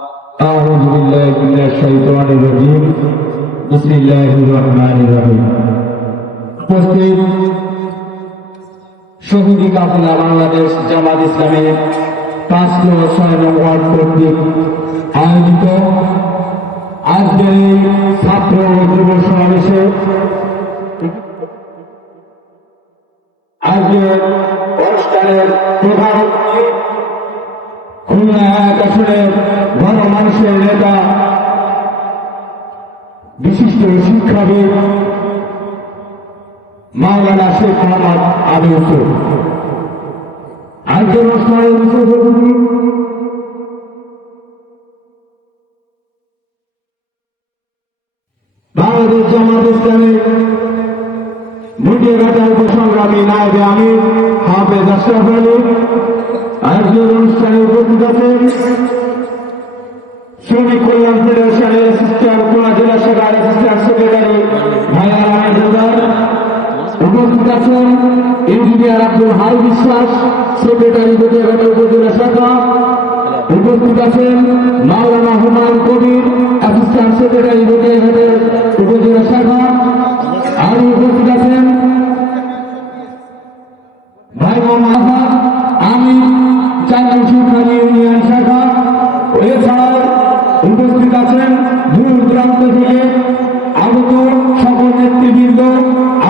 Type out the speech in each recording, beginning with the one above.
أعوذ بالله من الشيطان الرجيم بسم الله الرحمن الرحيم উপস্থিত শহীদ কাফেলা বাংলাদেশ জামাত ইসলামের 506 নং ওয়ার্ড কর্তৃক আয়োজিত আজকের এই ছাত্র যুব সমাবেশে আজকের অনুষ্ঠানের প্রধান অতিথি খুলনা এক আসনের গণমানুষের নেতা বিশিষ্ট শিক্ষাবিদ মাওলানা শেখ মোহাম্মদ আবু ইউসুফ। আজকের অনুষ্ঠানের বিশেষ অতিথি বাংলাদেশ জামাত ইসলামের মুটিয়াঘাটা উপসংগ্রামী নায়েবে আমির হাফেজ আশরাফ আলী। আজকের অনুষ্ঠানে উপস্থিত আছেন শ্রমিক কল্যাণ ফেডারেশনের অ্যাসিস্ট্যান্ট খুলনা জেলা শাখার অ্যাসিস্ট্যান্ট সেক্রেটারি ভাইয়া রামেদার। উপস্থিত আছেন ইঞ্জিনিয়ার আব্দুল হাই বিশ্বাস, সেক্রেটারি মুটিয়াঘাটা উপজেলা শাখা। উপস্থিত আছেন মাওলানা হুমায়ুন কবির, অ্যাসিস্ট্যান্ট সেক্রেটারি মুটিয়াঘাটের উপজেলা শাখা। আরো উপস্থিত আছেন ভাই মোহাম্মদ আমি চাঁদন শিবখালী ইউনিয়ন শাখা। এছাড়াও উপস্থিত আছেন দূর দূরান্ত থেকে আগত সকল নেতৃবৃন্দ।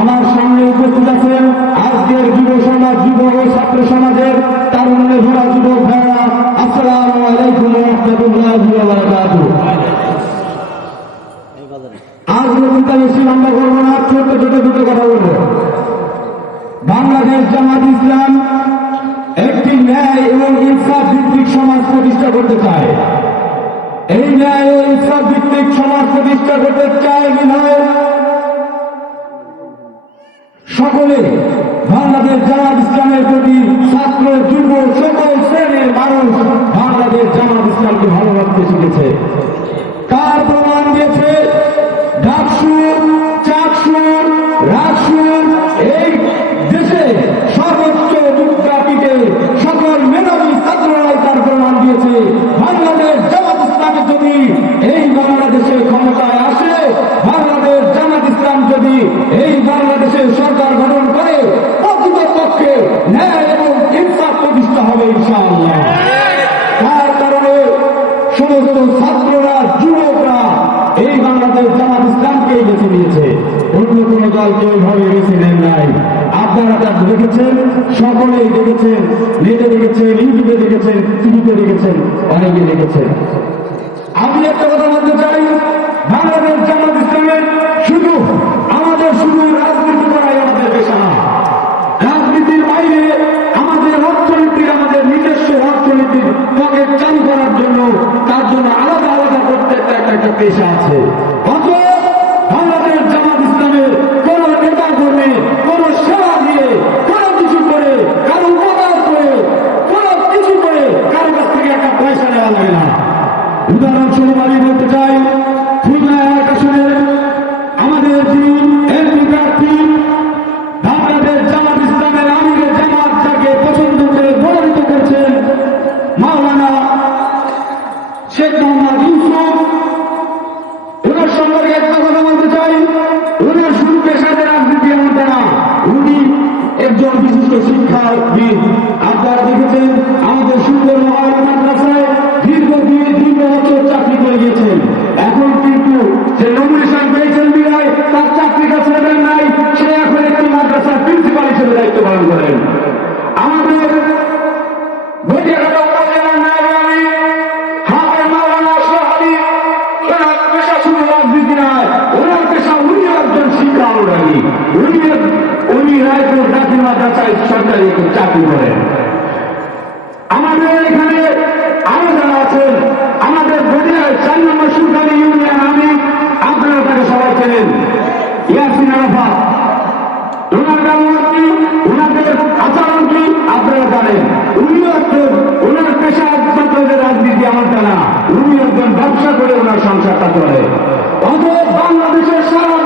আমার সামনে উপস্থিত আছেন আজকের যুব সমাজ, যুব ও ছাত্র সমাজের তারুণ্যে ভরা যুবক ভাইরা। আসসালামু আলাইকুম ওয়া রাহমাতুল্লাহি ওয়া বারাকাতুহু। আজ বক্তৃতা বেশি লম্বা করব না, ছোট ছোট দুটো কথা বলবো। বাংলাদেশ জামাত ইসলাম একটি ন্যায় এবং ইনসাফ ভিত্তিক সমাজ প্রতিষ্ঠা করতে চায়। এই ন্যায় ও ইনসাফ ভিত্তিক সমাজ প্রতিষ্ঠা করতে চায় বিধায় সকলে বাংলাদেশ জামাত ইসলামের প্রতি ছাত্র যুব সকল শ্রেণীর মানুষ বাংলাদেশ জামাত ইসলামকে ভালোবাসতে শিখেছে। তার প্রমাণ দিয়েছে ডাকসুর, চাকসুর, রাজসুর এই দেশে সর্বোচ্চ বিদ্যাপীঠে সকল মেধাবী ছাত্ররাই তার প্রমাণ দিয়েছে। বাংলাদেশ জামাত ইসলামে যদি এই বাংলাদেশে ক্ষমতায় আসে, বাংলাদেশ জামাত ইসলাম যদি এই বাংলাদেশের সরকার গঠন করে, প্রকৃতপক্ষে ন্যায় এবং ইনসাফ প্রতিষ্ঠা হবে ইনশাআল্লাহ। তার কারণে সমস্ত ছাত্ররা, যুবকরা এই বাংলাদেশ জামাত ইসলামকেই বেছে নিয়েছে, অন্য কোন দলকে ওইভাবে বেছে নেন নাই। আপনারা তা দেখেছেন, সকলেই দেখেছেন, নেটে দেখেছেন, ইউটিউবে দেখেছেন, টিভিতে দেখেছেন, অনেকে দেখেছেন। আমি একটা কথা বলতে চাই, বাংলাদেশ জামাত ইসলামের আমাদের শুধু রাজনীতি করাই আমাদের পেশা না। রাজনীতির বাইরে আমাদের অর্থনীতির, আমাদের নিজস্ব অর্থনীতির পকেট চালু করার জন্য, তার জন্য আলাদা আলাদা প্রত্যেকটা একটা পেশা আছে। অতএব বাংলাদেশ জামাত ইসলামের কোন নেতা কর্মী কোন সেবা দিয়ে, কোন কিছু করে, কারো উপকার করে, কোন কিছু করে কারো কাছ থেকে একটা পয়সা নেওয়া লাগে না। উদাহরণস্বরূপ আমি বলতে চাই, খুলনা এক আসনের আমাদের যিনি এমপি প্রার্থী, বাংলাদেশ জামাত ইসলামের আমিরে জামাত যাকে পছন্দ করে মনোনীত করছেন মাওলানা শেখ মোহাম্মদ ইউসুফ, ওনার সম্পর্কে একটা কথা বলতে চাই। ওনার শুধু পেশাদের রাজনীতি এমনটা না, উনি একজন বিশিষ্ট শিক্ষাবিদ। আপনারা দেখেছেন আমাদের সুন্দর মহান মাদ্রাসায় দীর্ঘদিন দীর্ঘ বছর চাকরি করে গিয়েছেন। এখন কিন্তু যে নমিনেশন পেয়েছেন বিরায় তার চাকরিটা ছেড়ে দেন নাই, সে এখন একটি মাদ্রাসার প্রিন্সিপাল হিসেবে দায়িত্ব পালন করেন। আমাদের সরকারি চাকরি করেন। আমাদের এখানে আরো যারা আছেন, আমাদের গদিয়ায় 4 নম্বর সুলতানি ইউনিয়ন আমি, আপনারা তাকে সবাই চেনেন, ইয়াসিন আরাফাত। ওনার কেমন কি, ওনাদের আচরণ কি আপনারা জানেন। উনিও একজন, ওনার পেশা একমাত্র যে রাজনীতি এমনটা না, উনি একজন ব্যবসা করে ওনার সংসারটা চলে। অতএব বাংলাদেশের সারা